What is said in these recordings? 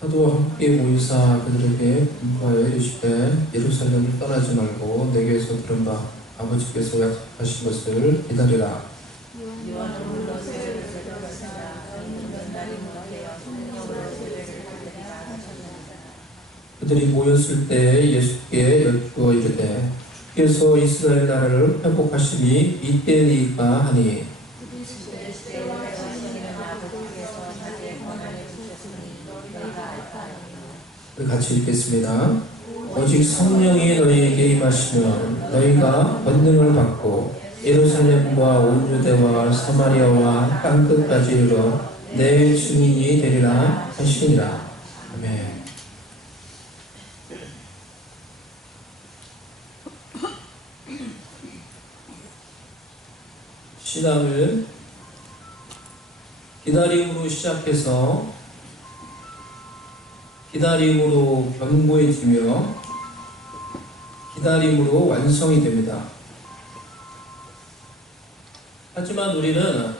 사도와 함께 모이사 그들에게 분부하여 이르시되 예루살렘을 떠나지 말고 내게서 들은 바 아버지께서 약속하신 것을 기다리라. 그들이 모였을 때 예수께 여쭈어 이르되 주께서 이스라엘 나라를 회복하시니 이때리까 하니. 우리 같이 읽겠습니다. 오직 성령이 너희에게 임하시면 너희가 권능을 받고 예루살렘과 온 유대와 사마리아와 땅끝까지 이르러 내 증인이 되리라 하시니라. 아멘. 신앙을 기다림으로 시작해서 기다림으로 견고해지며 기다림으로 완성이 됩니다. 하지만 우리는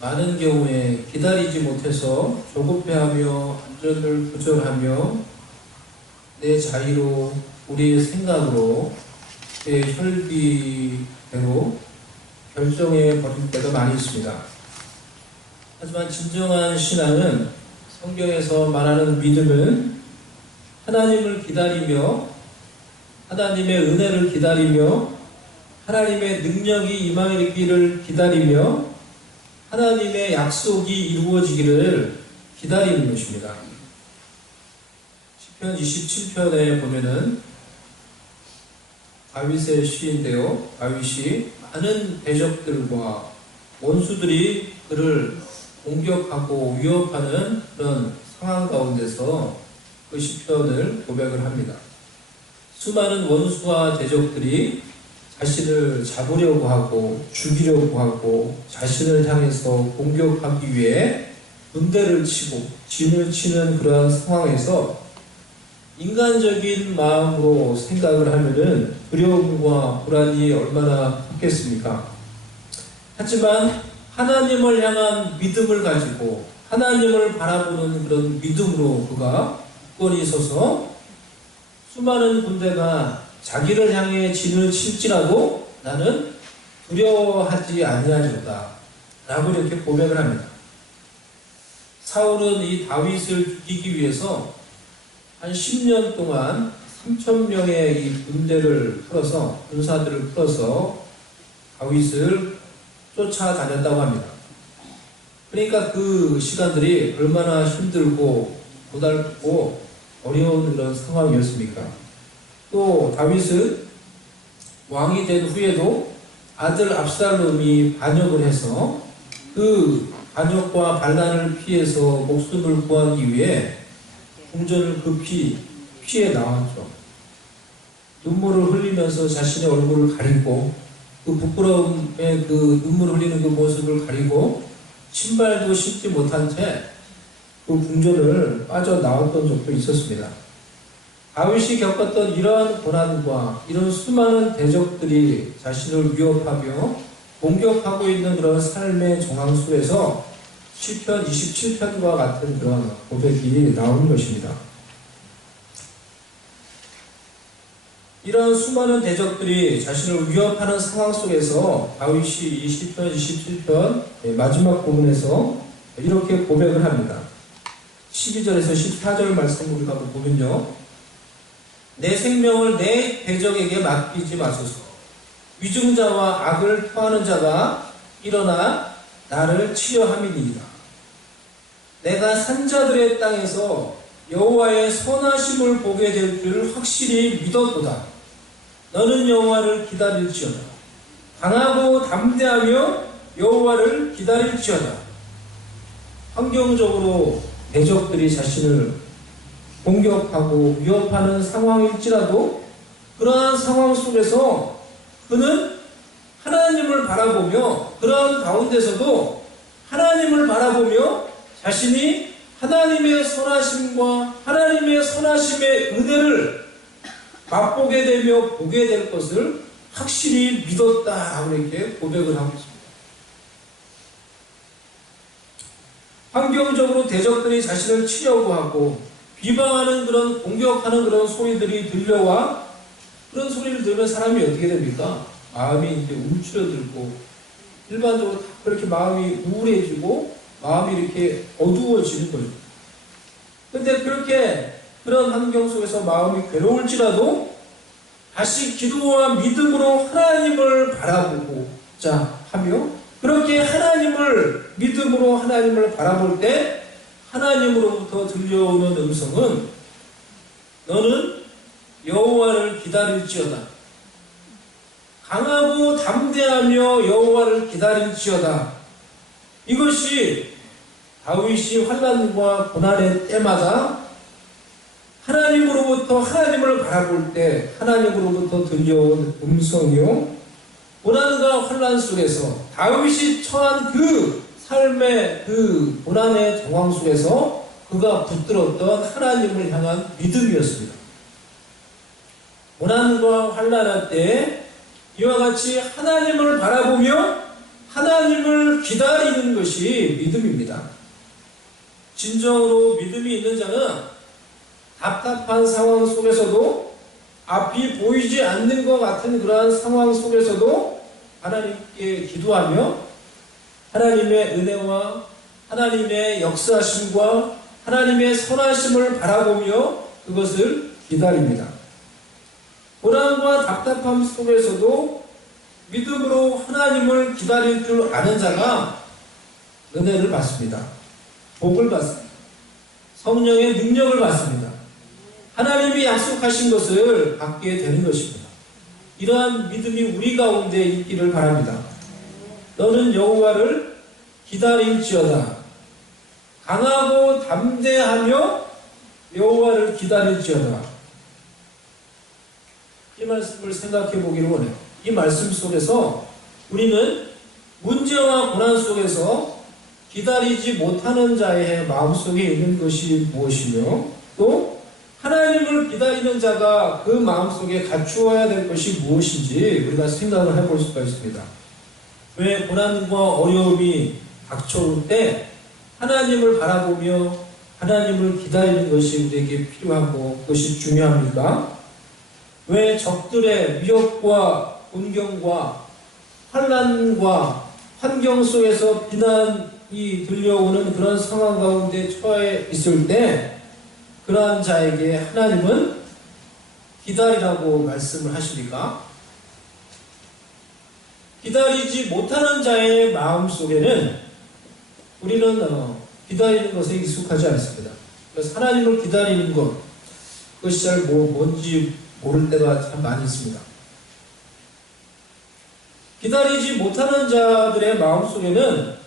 많은 경우에 기다리지 못해서 조급해하며 안전을 부절하며 내 자의로 우리의 생각으로 내 혈기대로 결정해 버릴 때가 많이 있습니다. 하지만 진정한 신앙은 성경에서 말하는 믿음은 하나님을 기다리며 하나님의 은혜를 기다리며 하나님의 능력이 임하기를 기다리며 하나님의 약속이 이루어지기를 기다리는 것입니다. 시편 27편에 보면은 다윗의 시인데요. 다윗이 많은 대적들과 원수들이 그를 공격하고 위협하는 그런 상황 가운데서 그 시편을 고백을 합니다. 수많은 원수와 대적들이 자신을 잡으려고 하고 죽이려고 하고 자신을 향해서 공격하기 위해 군대를 치고 진을 치는 그러한 상황에서 인간적인 마음으로 생각을 하면은 두려움과 불안이 얼마나 컸겠습니까? 하지만 하나님을 향한 믿음을 가지고 하나님을 바라보는 그런 믿음으로 그가 굳건히 서서 수많은 군대가 자기를 향해 진을 칠지라도 나는 두려워하지 아니하리로다 라고 이렇게 고백을 합니다. 사울은 이 다윗을 죽이기 위해서 한 10년 동안 3,000명의 이 군대를 풀어서 군사들을 풀어서 다윗을 쫓아다녔다고 합니다. 그러니까 그 시간들이 얼마나 힘들고 고달프고 어려운 그런 상황이었습니까? 또 다윗은 왕이 된 후에도 아들 압살롬이 반역을 해서 그 반역과 반란을 피해서 목숨을 구하기 위해 궁전을 급히 피해 나왔죠. 눈물을 흘리면서 자신의 얼굴을 가리고 그 부끄러움에 그 눈물 흘리는 그 모습을 가리고 신발도 신지 못한 채 그 궁전을 빠져나왔던 적도 있었습니다. 다윗이 겪었던 이러한 고난과 이런 수많은 대적들이 자신을 위협하며 공격하고 있는 그런 삶의 정황 속에서 시편 27편과 같은 그런 고백이 나오는 것입니다. 이런 수많은 대적들이 자신을 위협하는 상황 속에서 다윗이 이 시편 27편 마지막 부분에서 이렇게 고백을 합니다. 12절에서 14절 말씀을 한번 보면요. 내 생명을 내 대적에게 맡기지 마소서. 위증자와 악을 토하는 자가 일어나 나를 치려 함이니이다. 내가 산자들의 땅에서 여호와의 선하심을 보게 될 줄 확실히 믿었도다. 너는 여호와를 기다릴지어다. 강하고 담대하며 여호와를 기다릴지어다. 환경적으로 대적들이 자신을 공격하고 위협하는 상황일지라도 그러한 상황 속에서 그는 하나님을 바라보며 그러한 가운데서도 하나님을 바라보며 자신이 하나님의 선하심과 하나님의 선하심의 은혜를 맛보게 되며 보게 될 것을 확실히 믿었다라고 이렇게 고백을 하고 있습니다. 환경적으로 대적들이 자신을 치려고 하고 비방하는 그런 공격하는 그런 소리들이 들려와 그런 소리를 들으면 사람이 어떻게 됩니까? 마음이 이제 움츠러들고 일반적으로 다 그렇게 마음이 우울해지고 마음이 이렇게 어두워지는 거죠. 근데 그렇게 그런 환경 속에서 마음이 괴로울지라도 다시 기도와 믿음으로 하나님을 바라보고자 하며 그렇게 하나님을 믿음으로 하나님을 바라볼 때 하나님으로부터 들려오는 음성은 너는 여호와를 기다릴지어다. 강하고 담대하며 여호와를 기다릴지어다. 이것이 다윗이 환난과 고난의 때마다 하나님으로부터 하나님을 바라볼 때 하나님으로부터 들려온 음성이요. 고난과 환난 속에서 다윗이 처한 그 삶의 그 고난의 정황 속에서 그가 붙들었던 하나님을 향한 믿음이었습니다. 고난과 환난할 때 이와 같이 하나님을 바라보며 하나님을 기다리는 것이 믿음입니다. 진정으로 믿음이 있는 자는 답답한 상황 속에서도 앞이 보이지 않는 것 같은 그러한 상황 속에서도 하나님께 기도하며 하나님의 은혜와 하나님의 역사심과 하나님의 선하심을 바라보며 그것을 기다립니다. 고난과 답답함 속에서도 믿음으로 하나님을 기다릴 줄 아는 자가 은혜를 받습니다. 복을 받습니다. 성령의 능력을 받습니다. 하나님이 약속하신 것을 받게 되는 것입니다. 이러한 믿음이 우리 가운데 있기를 바랍니다. 너는 여호와를 기다릴지어다. 강하고 담대하며 여호와를 기다릴지어다. 이 말씀을 생각해 보기를 원해요. 이 말씀 속에서 우리는 문제와 고난 속에서 기다리지 못하는 자의 마음속에 있는 것이 무엇이며 또 하나님을 기다리는 자가 그 마음속에 갖추어야 될 것이 무엇인지 우리가 생각을 해볼 수가 있습니다. 왜 고난과 어려움이 닥쳐올 때 하나님을 바라보며 하나님을 기다리는 것이 우리에게 필요하고 그것이 중요합니까? 왜 적들의 위협과 공경과 환난과 환경 속에서 비난이 들려오는 그런 상황 가운데 처해 있을 때 그러한 자에게 하나님은 기다리라고 말씀을 하십니까? 기다리지 못하는 자의 마음속에는 우리는 기다리는 것에 익숙하지 않습니다. 그래서 하나님을 기다리는 것 그것이 잘 뭔지 모를 때가 참 많이 있습니다. 기다리지 못하는 자들의 마음속에는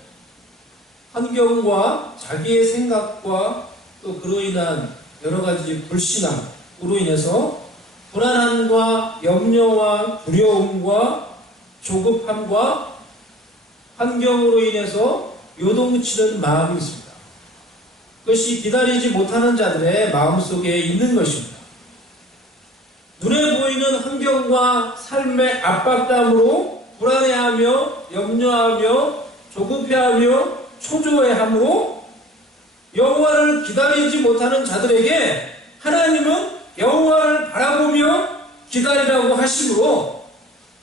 환경과 자기의 생각과 또 그로 인한 여러 가지 불신앙으로 인해서 불안함과 염려와 두려움과 조급함과 환경으로 인해서 요동치는 마음이 있습니다. 그것이 기다리지 못하는 자들의 마음속에 있는 것입니다. 눈에 보이는 환경과 삶의 압박감으로 불안해하며 염려하며 조급해하며 초조해함으로 여호와를 기다리지 못하는 자들에게 하나님은 여호와를 바라보며 기다리라고 하심으로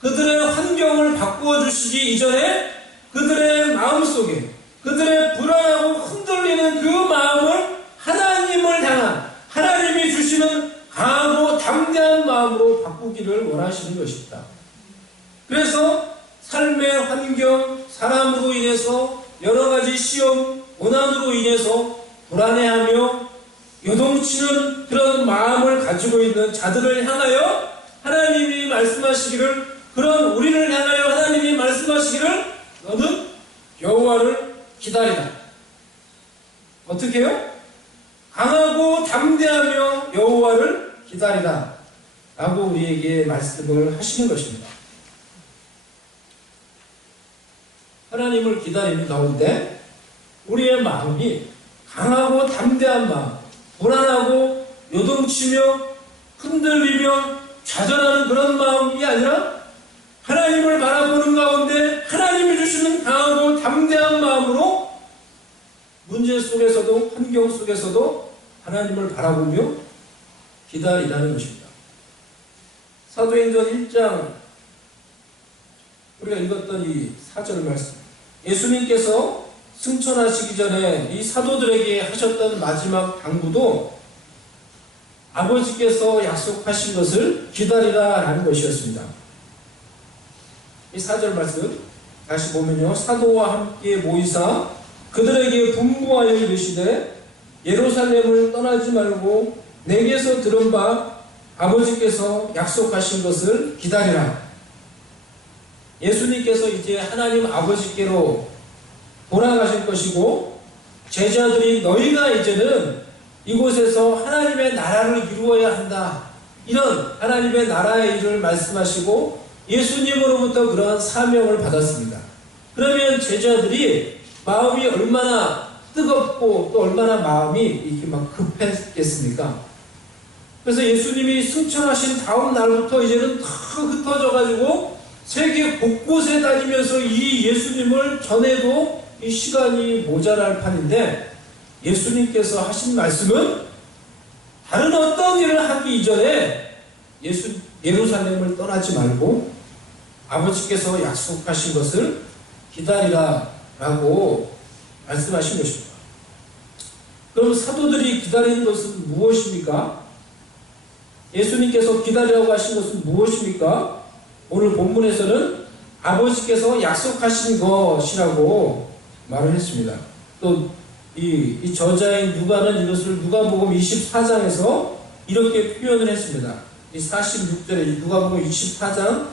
그들의 환경을 바꾸어 주시기 이전에 그들의 마음속에 그들의 불안하고 흔들리는 그 마음을 하나님을 향한 하나님이 주시는 강하고 담대한 마음으로 바꾸기를 원하시는 것입니다. 그래서 삶의 환경, 사람으로 인해서 여러 가지 시험, 고난으로 인해서 불안해하며 요동치는 그런 마음을 가지고 있는 자들을 향하여 하나님이 말씀하시기를 그런 우리를 향하여 하나님이 말씀하시기를 너는 여호와를 기다리라. 어떻게 해요? 강하고 담대하며 여호와를 기다리라 라고 우리에게 말씀을 하시는 것입니다. 하나님을 기다리는 가운데 우리의 마음이 강하고 담대한 마음, 불안하고 요동치며 흔들리며 좌절하는 그런 마음이 아니라 하나님을 바라보는 가운데 하나님이 주시는 강하고 담대한 마음으로 문제 속에서도 환경 속에서도 하나님을 바라보며 기다리라는 것입니다. 사도행전 1장 우리가 읽었던 이 4절 말씀, 예수님께서 승천하시기 전에 이 사도들에게 하셨던 마지막 당부도 아버지께서 약속하신 것을 기다리라 라는 것이었습니다. 이 4절 말씀 다시 보면요, 사도와 함께 모이사 그들에게 분부하여 이르시되 예루살렘을 떠나지 말고 내게서 들은 바 아버지께서 약속하신 것을 기다리라. 예수님께서 이제 하나님 아버지께로 돌아가실 것이고, 제자들이 너희가 이제는 이곳에서 하나님의 나라를 이루어야 한다, 이런 하나님의 나라의 일을 말씀하시고 예수님으로부터 그런 사명을 받았습니다. 그러면 제자들이 마음이 얼마나 뜨겁고 또 얼마나 마음이 이렇게 막 급했겠습니까? 그래서 예수님이 승천하신 다음 날부터 이제는 다 흩어져가지고 세계 곳곳에 다니면서 이 예수님을 전해도 이 시간이 모자랄 판인데, 예수님께서 하신 말씀은 다른 어떤 일을 하기 이전에 예루살렘을 떠나지 말고 아버지께서 약속하신 것을 기다리라 라고 말씀하신 것입니다. 그럼 사도들이 기다리는 것은 무엇입니까? 예수님께서 기다리라고 하신 것은 무엇입니까? 오늘 본문에서는 아버지께서 약속하신 것이라고 말을 했습니다. 또 이 저자인 누가는 이것을 누가복음 24장에서 이렇게 표현을 했습니다. 이 46절에 누가복음 24장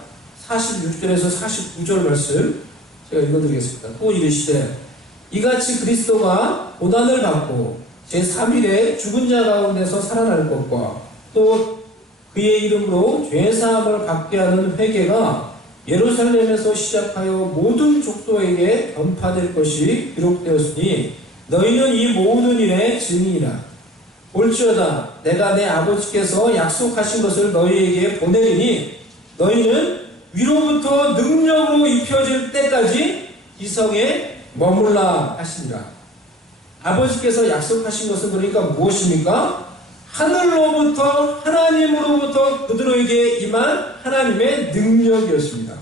46절에서 49절 말씀 제가 읽어드리겠습니다. 또 이르시되 이같이 그리스도가 고난을 받고 제3일에 죽은 자 가운데서 살아날 것과 또 그의 이름으로 죄사함을 받게 하는 회개가 예루살렘에서 시작하여 모든 족속에게 전파될 것이 기록되었으니 너희는 이 모든 일의 증인이라. 볼지어다 내가 내 아버지께서 약속하신 것을 너희에게 보내리니 너희는 위로부터 능력으로 입혀질 때까지 이 성에 머물라 하시니라. 아버지께서 약속하신 것은 그러니까 무엇입니까? 하늘로부터, 하나님으로부터 그들에게 임한 하나님의 능력이었습니다.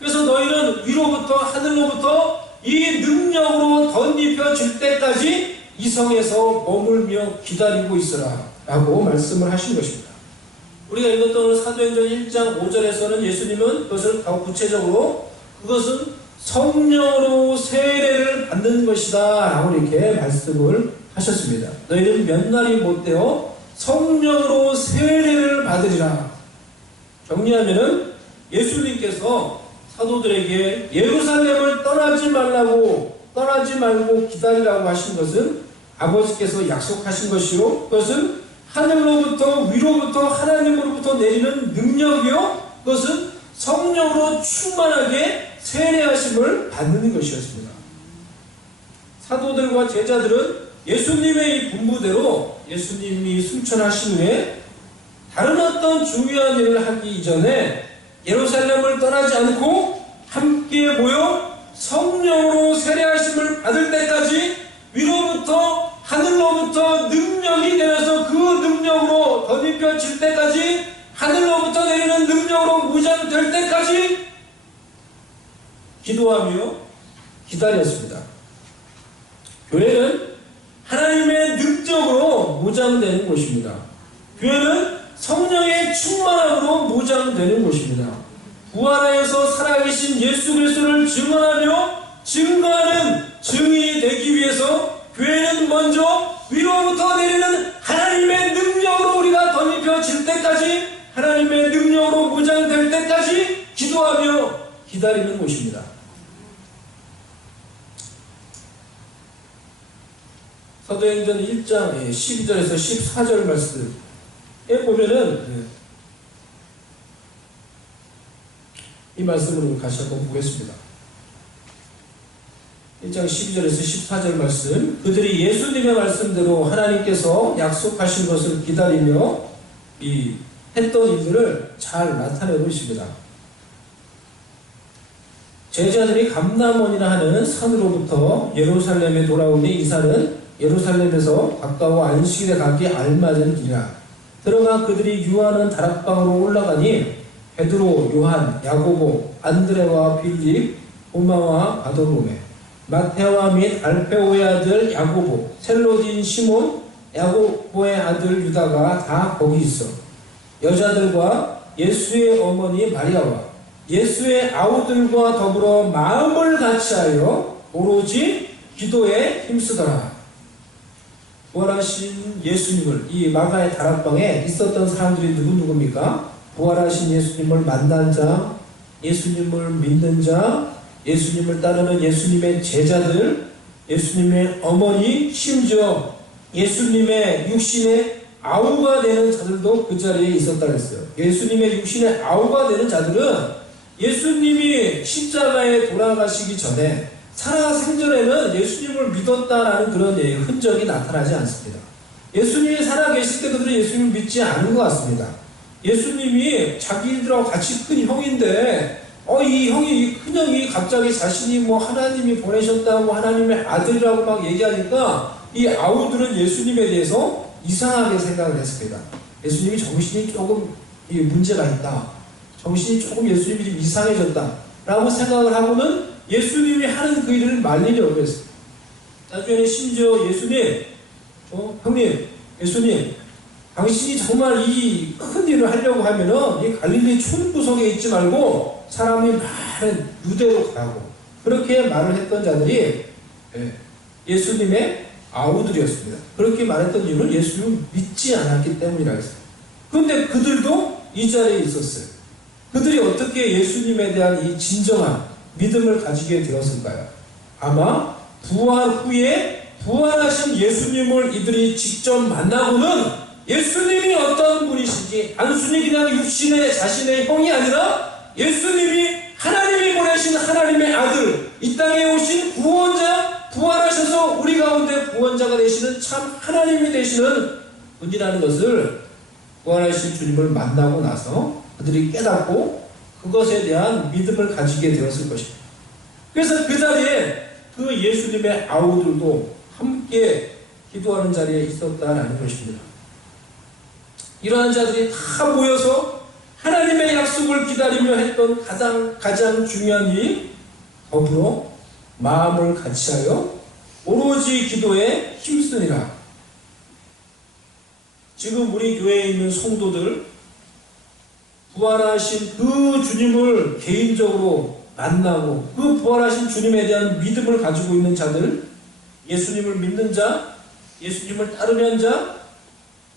그래서 너희는 위로부터, 하늘로부터 이 능력으로 덧입혀질 때까지 이 성에서 머물며 기다리고 있으라 라고 말씀을 하신 것입니다. 우리가 읽었던 사도행전 1장 5절에서는 예수님은 그것을 더 구체적으로 그것은 성령으로 세례를 받는 것이다 라고 이렇게 말씀을 하셨습니다. 너희는 몇 날이 못되어 성령으로 세례를 받으리라. 정리하면은 예수님께서 사도들에게 예루살렘을 떠나지 말고 기다리라고 하신 것은 아버지께서 약속하신 것이요, 그것은 하늘로부터 위로부터 하나님으로부터 내리는 능력이요, 그것은 성령으로 충만하게 세례하심을 받는 것이었습니다. 사도들과 제자들은 예수님의 이 분부대로 예수님이 승천하신 후에 다른 어떤 중요한 일을 하기 이전에 예루살렘을 떠나지 않고 함께 모여 성령으로 세례하심을 받을 때까지 위로부터 하늘로부터 능력이 내려서 그 능력으로 덧입혀질 때까지, 하늘로부터 내리는 능력으로 무장될 때까지 기도하며 기다렸습니다. 교회는 하나님의 능력으로 무장되는 곳입니다. 교회는 성령의 충만함으로 무장되는 곳입니다. 부활하여서 살아계신 예수 그리스도를 증언하며 증거하는 증인이 되기 위해서 교회는 먼저 위로부터 내리는 하나님의 능력으로 우리가 덧입혀질 때까지, 하나님의 능력으로 무장될 때까지 기도하며 기다리는 곳입니다. 사도행전 1장 12절에서 14절 말씀에 보면은 이 말씀으로 다시 한번 보겠습니다. 1장 12절에서 14절 말씀, 그들이 예수님의 말씀대로 하나님께서 약속하신 것을 기다리며 했던 일들을 잘 나타내고 있습니다. 제자들이 감람원이라 하는 산으로부터 예루살렘에 돌아오니 이 산은 예루살렘에서 가까워 안식일에 가기 알맞은 길이라. 들어가 그들이 유하는 다락방으로 올라가니 베드로, 요한, 야고보, 안드레와 빌립, 도마와 바돌로메, 마테와 및 알페오의 아들 야고보, 셀로딘 시몬, 야고보의 아들 유다가 다 거기 있어. 여자들과 예수의 어머니 마리아와 예수의 아우들과 더불어 마음을 같이하여 오로지 기도에 힘쓰더라. 부활하신 예수님을, 이 마가의 다락방에 있었던 사람들이 누굽니까? 부활하신 예수님을 만난 자, 예수님을 믿는 자, 예수님을 따르는 예수님의 제자들, 예수님의 어머니, 심지어 예수님의 육신의 아우가 되는 자들도 그 자리에 있었다고 했어요. 예수님의 육신의 아우가 되는 자들은 예수님이 십자가에 돌아가시기 전에 살아 생전에는 예수님을 믿었다라는 그런 흔적이 나타나지 않습니다. 예수님이 살아 계실 때 그들은 예수님을 믿지 않은 것 같습니다. 예수님이 자기들하고 같이 큰 형인데 이 형이, 이 큰 형이 갑자기 자신이 하나님이 보내셨다고 하나님의 아들이라고 막 얘기하니까 이 아우들은 예수님에 대해서 이상하게 생각을 했습니다. 예수님이 정신이 조금 문제가 있다. 정신이 조금 예수님이 좀 이상해졌다. 라고 생각을 하고는 예수님이 하는 그 일을 말리려고 했어요. 나중에는 심지어 예수님, 형님, 예수님, 당신이 정말 이 큰 일을 하려고 하면은 이 갈릴리 촌구석에 있지 말고 사람이 많은 유대로 가고, 그렇게 말을 했던 자들이 예수님의 아우들이었습니다. 그렇게 말했던 이유는 예수님을 믿지 않았기 때문이라고 했어요. 그런데 그들도 이 자리에 있었어요. 그들이 어떻게 예수님에 대한 이 진정한 믿음을 가지게 되었을까요? 아마 부활 후에 부활하신 예수님을 이들이 직접 만나고는 예수님이 어떤 분이신지, 단순히 그냥 육신의 자신의 형이 아니라 예수님이 하나님이 보내신 하나님의 아들, 이 땅에 오신 구원자, 부활하셔서 우리 가운데 구원자가 되시는 참 하나님이 되시는 분이라는 것을 부활하신 주님을 만나고 나서 그들이 깨닫고 그것에 대한 믿음을 가지게 되었을 것입니다. 그래서 그 자리에 그 예수님의 아우들도 함께 기도하는 자리에 있었다라는 것입니다. 이러한 자들이 다 모여서 하나님의 약속을 기다리며 했던 가장 중요한 일이 더불어 마음을 같이하여 오로지 기도에 힘쓰니라. 지금 우리 교회에 있는 성도들, 부활하신 그 주님을 개인적으로 만나고 그 부활하신 주님에 대한 믿음을 가지고 있는 자들, 예수님을 믿는 자, 예수님을 따르는 자,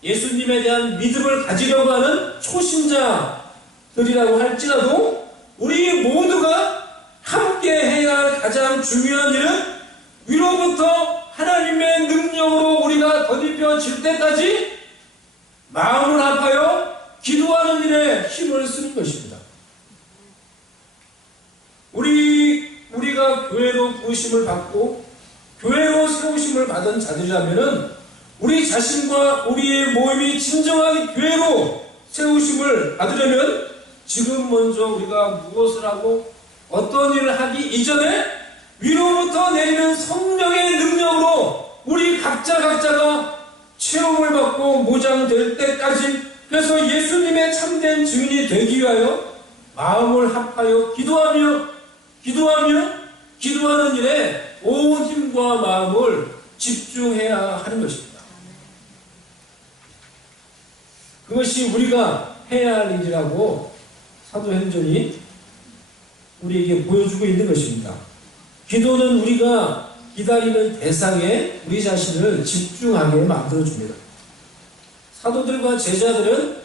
예수님에 대한 믿음을 가지려고 하는 초신자들이라고 할지라도 우리 모두가 함께 해야 할 가장 중요한 일은 위로부터 하나님의 능력으로 우리가 덧입혀질 때까지 마음을 합하여 기도하는 일에 힘을 쓰는 것입니다. 우리가 교회로 부으심을 받고 교회로 세우심을 받은 자들이라면은 우리 자신과 우리의 모임이 진정한 교회로 세우심을 받으려면 지금 먼저 우리가 무엇을 하고 어떤 일을 하기 이전에 위로부터 내리는 성령의 능력으로 우리 각자가 체험을 받고 모장될 때까지, 그래서 예수님의 참된 증인이 되기 위하여 마음을 합하여 기도하는 일에 온 힘과 마음을 집중해야 하는 것입니다. 그것이 우리가 해야 할 일이라고 사도행전이 우리에게 보여주고 있는 것입니다. 기도는 우리가 기다리는 대상에 우리 자신을 집중하게 만들어줍니다. 사도들과 제자들은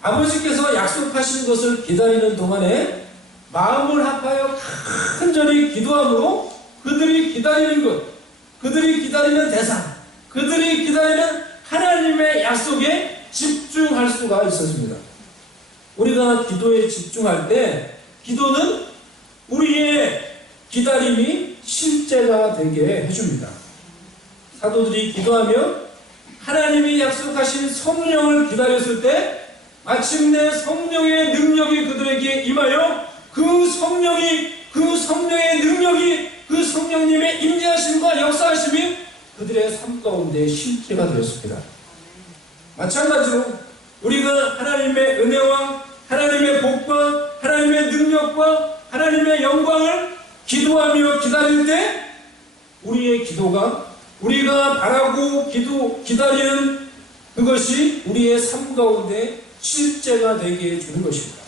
아버지께서 약속하신 것을 기다리는 동안에 마음을 합하여 간절히 기도함으로 그들이 기다리는 것, 그들이 기다리는 대상, 그들이 기다리는 하나님의 약속에 집중할 수가 있었습니다. 우리가 기도에 집중할 때 기도는 우리의 기다림이 실제가 되게 해줍니다. 사도들이 기도하며 하나님이 약속하신 성령을 기다렸을 때 마침내 성령의 능력이 그들에게 임하여 그 성령의 능력이, 그 성령님의 임재하심과 역사하심이 그들의 삶 가운데 실제가 되었습니다. 마찬가지로 우리가 하나님의 은혜와 하나님의 복과 하나님의 능력과 하나님의 영광을 기도하며 기다릴 때 우리의 기도가 우리가 바라고 기다리는 그것이 우리의 삶 가운데 실제가 되게 해주는 것입니다.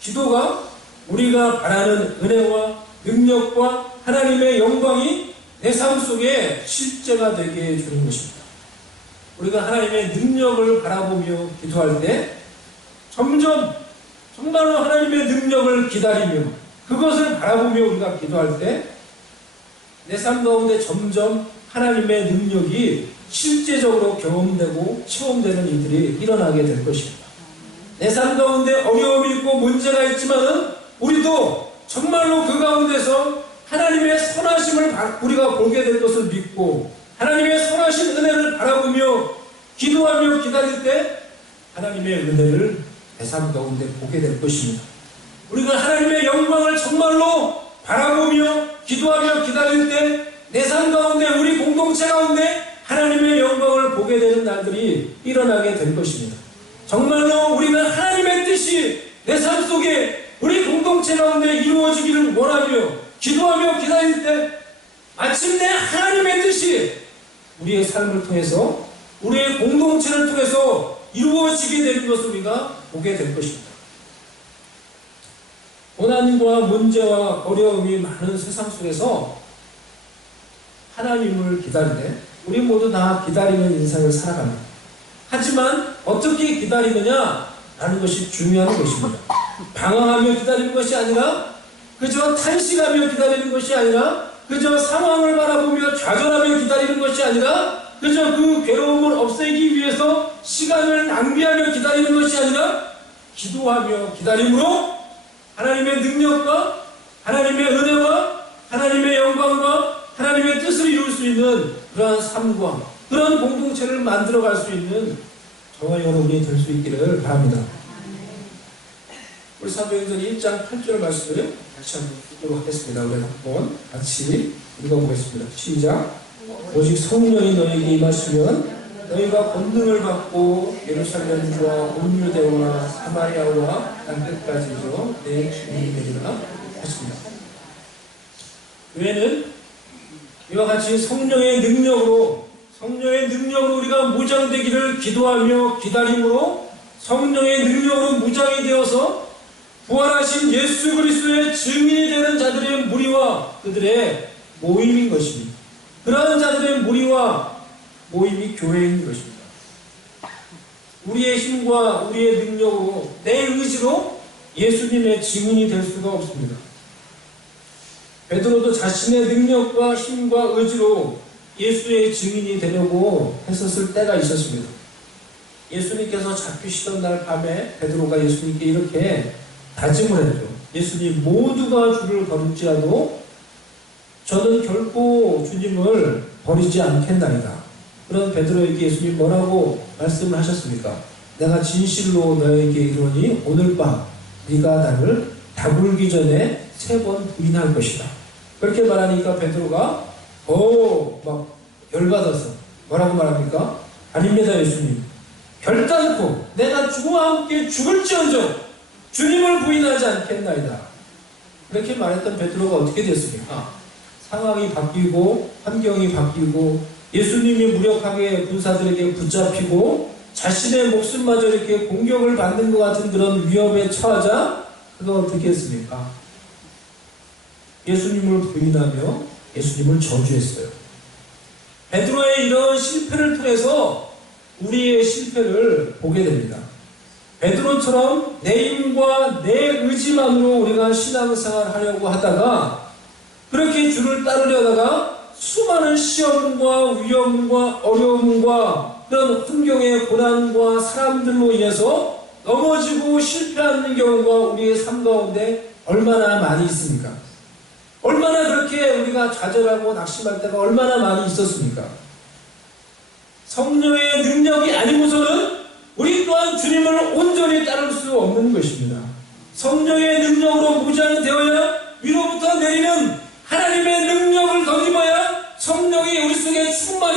기도가 우리가 바라는 은혜와 능력과 하나님의 영광이 내 삶 속에 실제가 되게 해주는 것입니다. 우리가 하나님의 능력을 바라보며 기도할 때 점점 정말로 하나님의 능력을 기다리며 그것을 바라보며 우리가 기도할 때 내 삶 가운데 점점 하나님의 능력이 실제적으로 경험되고 체험되는 일들이 일어나게 될 것입니다. 내 삶 가운데 어려움이 있고 문제가 있지만은 우리도 정말로 그 가운데서 하나님의 선하심을 우리가 보게 될 것을 믿고 하나님의 선하신 은혜를 바라보며 기도하며 기다릴 때 하나님의 은혜를 내 삶 가운데 보게 될 것입니다. 우리가 하나님의 영광을 정말로 바라보며 기도하며 기다릴 때 내 삶 가운데 우리 공동체 가운데 하나님의 영광을 보게 되는 날들이 일어나게 될 것입니다. 정말로 우리는 하나님의 뜻이 내 삶 속에 우리 공동체 가운데 이루어지기를 원하며 기도하며 기다릴 때 마침내 하나님의 뜻이 우리의 삶을 통해서 우리의 공동체를 통해서 이루어지게 되는 것을 우리가 보게 될 것입니다. 고난과 문제와 어려움이 많은 세상 속에서 하나님을 기다리되 우리 모두 다 기다리는 인생을 살아갑니다. 하지만 어떻게 기다리느냐라는 것이 중요한 것입니다. 방황하며 기다리는 것이 아니라 그저 탄식하며 기다리는 것이 아니라 그저 상황을 바라보며 좌절하며 기다리는 것이 아니라 그저 그 괴로움을 없애기 위해서 시간을 낭비하며 기다리는 것이 아니라 기도하며 기다림으로 하나님의 능력과 하나님의 은혜와 하나님의 영광과 하나님의 뜻을 이룰 수 있는 그러한 삶과 그런 공동체를 만들어갈 수 있는 저와 여러분이 될 수 있기를 바랍니다. 우리 사도행전 1장 8절 말씀을 다시 한번 읽도록 하겠습니다. 우리 한번 같이 읽어보겠습니다. 시작. 오직 성령이 너에게 임하시면 너희가 권능을 받고 예루살렘과 온 유대와 사마리아와 땅끝까지도 내 주인이 되리라 하십니다. 교회는 이와 같이 성령의 능력으로 우리가 무장되기를 기도하며 기다림으로 성령의 능력으로 무장이 되어서 부활하신 예수 그리스도의 증인이 되는 자들의 무리와 그들의 모임인 것입니다. 그러한 자들의 무리와 모임이 교회인 것입니다. 우리의 힘과 우리의 능력으로 내 의지로 예수님의 증인이 될 수가 없습니다. 베드로도 자신의 능력과 힘과 의지로 예수의 증인이 되려고 했었을 때가 있었습니다. 예수님께서 잡히시던 날 밤에 베드로가 예수님께 이렇게 다짐을 했죠. 예수님, 모두가 주를 버릴지라도 저는 결코 주님을 버리지 않겠나이다. 그런 베드로에게 예수님 뭐라고 말씀을 하셨습니까? 내가 진실로 너에게 이르노니 오늘 밤 네가 나를 다굴기 전에 3번 부인할 것이다. 그렇게 말하니까 베드로가 막 열받아서 뭐라고 말합니까? 아닙니다, 예수님. 결단코 내가 주와 함께 죽을지언정 주님을 부인하지 않겠나이다. 그렇게 말했던 베드로가 어떻게 됐습니까? 상황이 바뀌고 환경이 바뀌고 예수님이 무력하게 군사들에게 붙잡히고 자신의 목숨마저 이렇게 공격을 받는 것 같은 그런 위협에 처하자 그가 어떻게 했습니까? 예수님을 부인하며 예수님을 저주했어요. 베드로의 이런 실패를 통해서 우리의 실패를 보게 됩니다. 베드로처럼 내 힘과 내 의지만으로 우리가 신앙생활을 하려고 하다가 그렇게 주를 따르려다가 수많은 시험과 위험과 어려움과 그런 환경의 고난과 사람들로 인해서 넘어지고 실패하는 경우가 우리의 삶 가운데 얼마나 많이 있습니까? 얼마나 그렇게 우리가 좌절하고 낙심할 때가 얼마나 많이 있었습니까? 성령의 능력이 아니고서는 우리 또한 주님을 온전히 따를 수 없는 것입니다. 성령의 능력으로 무장이 되어야 위로부터 내리는 하나님의 능력을 덧입어야 성령이 우리 속에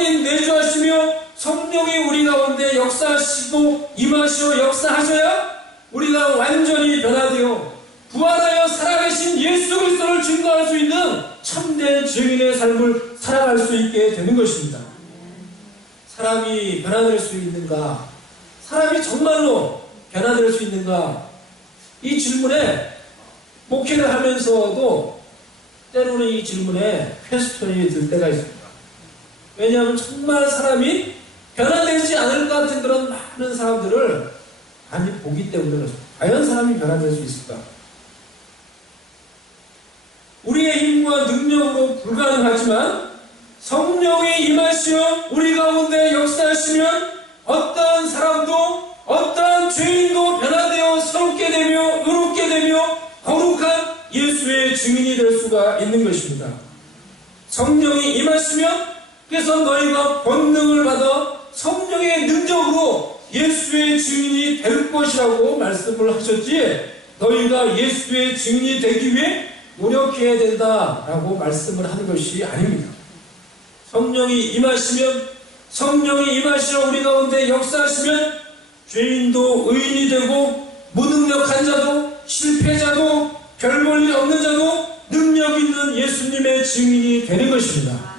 하나님 내주하시며 성령이 우리 가운데 역사하시고 임하시어 역사하셔야 우리가 완전히 변화되어 부활하여 살아계신 예수 그리스도를 증거할 수 있는 참된 증인의 삶을 살아갈 수 있게 되는 것입니다. 사람이 변화될 수 있는가? 사람이 정말로 변화될 수 있는가? 이 질문에 목회를 하면서도 때로는 이 질문에 퀘스천이 들 때가 있습니다. 왜냐하면 정말 사람이 변화되지 않을 것 같은 그런 많은 사람들을 많이 보기 때문에 그렇습니다. 과연 사람이 변화될 수 있을까? 우리의 힘과 능력으로 불가능하지만 성령이 임하시어 우리 가운데 역사하시면 어떠한 사람도 어떠한 죄인도 변화되어 새롭게 되며 의롭게 되며 거룩한 예수의 증인이 될 수가 있는 것입니다. 성령이 임하시면 그래서 너희가 권능을 받아 성령의 능력으로 예수의 증인이 될 것이라고 말씀을 하셨지, 너희가 예수의 증인이 되기 위해 노력해야 된다라고 말씀을 하는 것이 아닙니다. 성령이 임하시면, 성령이 임하시어 우리 가운데 역사하시면 죄인도 의인이 되고 무능력한 자도 실패자도 별 볼 일 없는 자도 능력 있는 예수님의 증인이 되는 것입니다.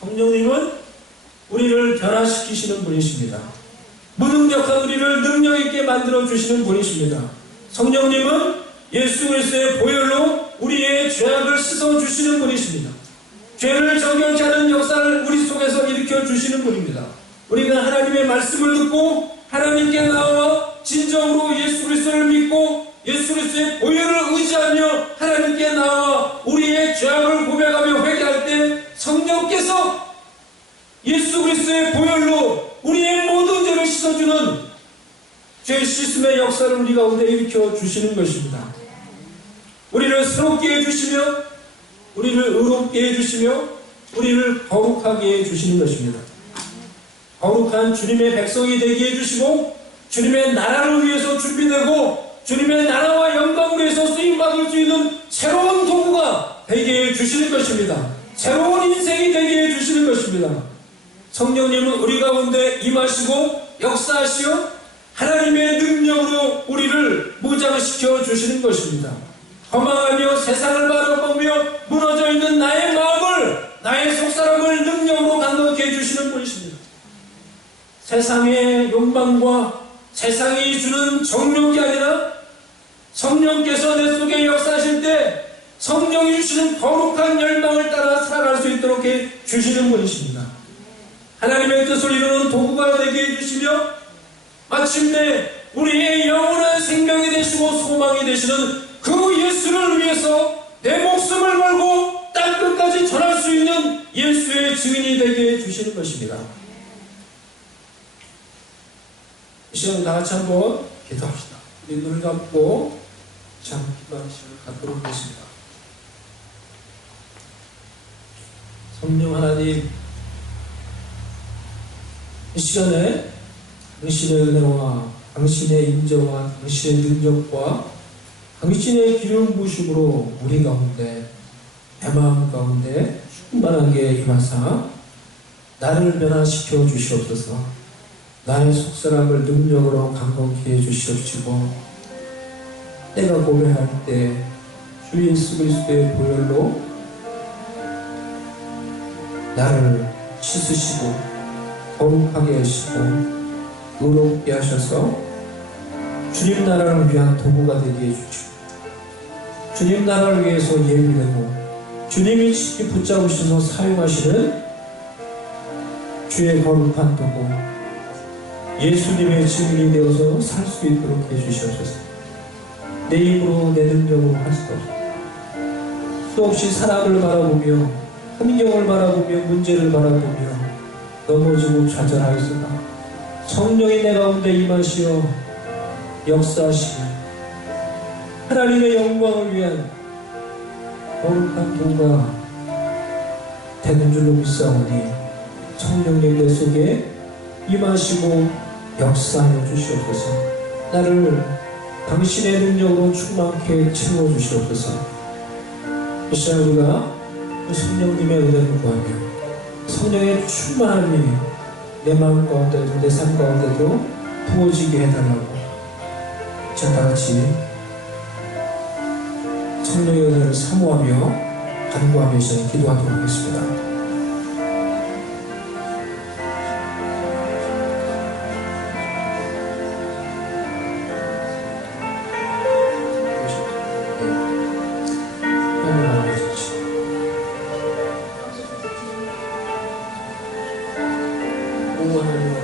성령님은 우리를 변화시키시는 분이십니다. 무능력한 우리를 능력 있게 만들어 주시는 분이십니다. 성령님은 예수 그리스도의 보혈로 우리의 죄악을 씻어 주시는 분이십니다. 죄를 정결케 하는 역사를 우리 속에서 일으켜 주시는 분입니다. 우리는 하나님의 말씀을 듣고 하나님께 나와 진정으로 예수 그리스도를 믿고 예수 그리스도의 보혈을 의지하며 하나님께 나와 우리의 죄악을 고백하며 회개할 때 성령께서 예수 그리스도의 보혈로 우리의 모든 죄를 씻어주는 죄 씻음의 역사를 우리 가운데 일으켜 주시는 것입니다. 우리를 새롭게 해주시며 우리를 의롭게 해주시며 우리를 거룩하게 해주시는 것입니다. 거룩한 주님의 백성이 되게 해주시고 주님의 나라를 위해서 준비되고 주님의 나라와 영광을 위해서 쓰임받을 수 있는 새로운 도구가 되게 해주시는 것입니다. 새로운 인생이 되게 해주시는 것입니다. 성령님은 우리 가운데 임하시고 역사하시어 하나님의 능력으로 우리를 무장시켜 주시는 것입니다. 허망하며 세상을 바라보며 무너져 있는 나의 마음을, 나의 속사람을 능력으로 강건케 해주시는 분이십니다. 세상의 욕망과 세상이 주는 정욕이 아니라 성령께서 내 속에 역사하실 때 성령이 주시는 거룩한 열망을 따라 살아갈 수 있도록 해 주시는 분이십니다. 하나님의 뜻을 이루는 도구가 되게 해주시며 마침내 우리의 영원한 생명이 되시고 소망이 되시는 그 예수를 위해서 내 목숨을 걸고 땅끝까지 전할 수 있는 예수의 증인이 되게 해주시는 것입니다. 이 시간 다 같이 한번 기도합시다. 우리 눈을 감고 참 기도하는 시간을 갖도록 하겠습니다. 성령 하나님, 이 시간에 당신의 은혜와 당신의 인정과 당신의 능력과 당신의 기름 부으심으로 우리 가운데, 내 마음 가운데 충만하게 임하사 나를 변화시켜 주시옵소서. 나의 속사람을 능력으로 강건케 해 주시옵시고 내가 고백할 때 주 예수 그리스도의 보혈로 나를 씻으시고 거룩하게 하시고 의롭게 하셔서 주님 나라를 위한 도구가 되게 해주시고 주님 나라를 위해서 예비되고 주님이 쉽게 붙잡으셔서 사용하시는 주의 거룩한 도구 예수님의 증인이 되어서 살 수 있도록 해주시옵소서. 내 힘으로 내 능력으로 할 수 없어. 수없이 사람을 바라보며 환경을 바라보며 문제를 바라보며 넘어지고 좌절하였으나 성령이 내 가운데 임하시어 역사하시며 하나님의 영광을 위한 거룩한 도구가 되는 줄로 믿사오니 성령님 내 속에 임하시고 역사하여 주시옵소서. 나를 당신의 능력으로 충만케 채워주시옵소서. 이 시간 우리가 성령님의 은혜를 구하며 성령의 충만함이 내 마음 가운데도 내 삶 가운데도 부어지게 해달라고 자 다같이 성령의 은혜를 사모하며 간구하며 이 시간에 기도하도록 하겠습니다. 하나님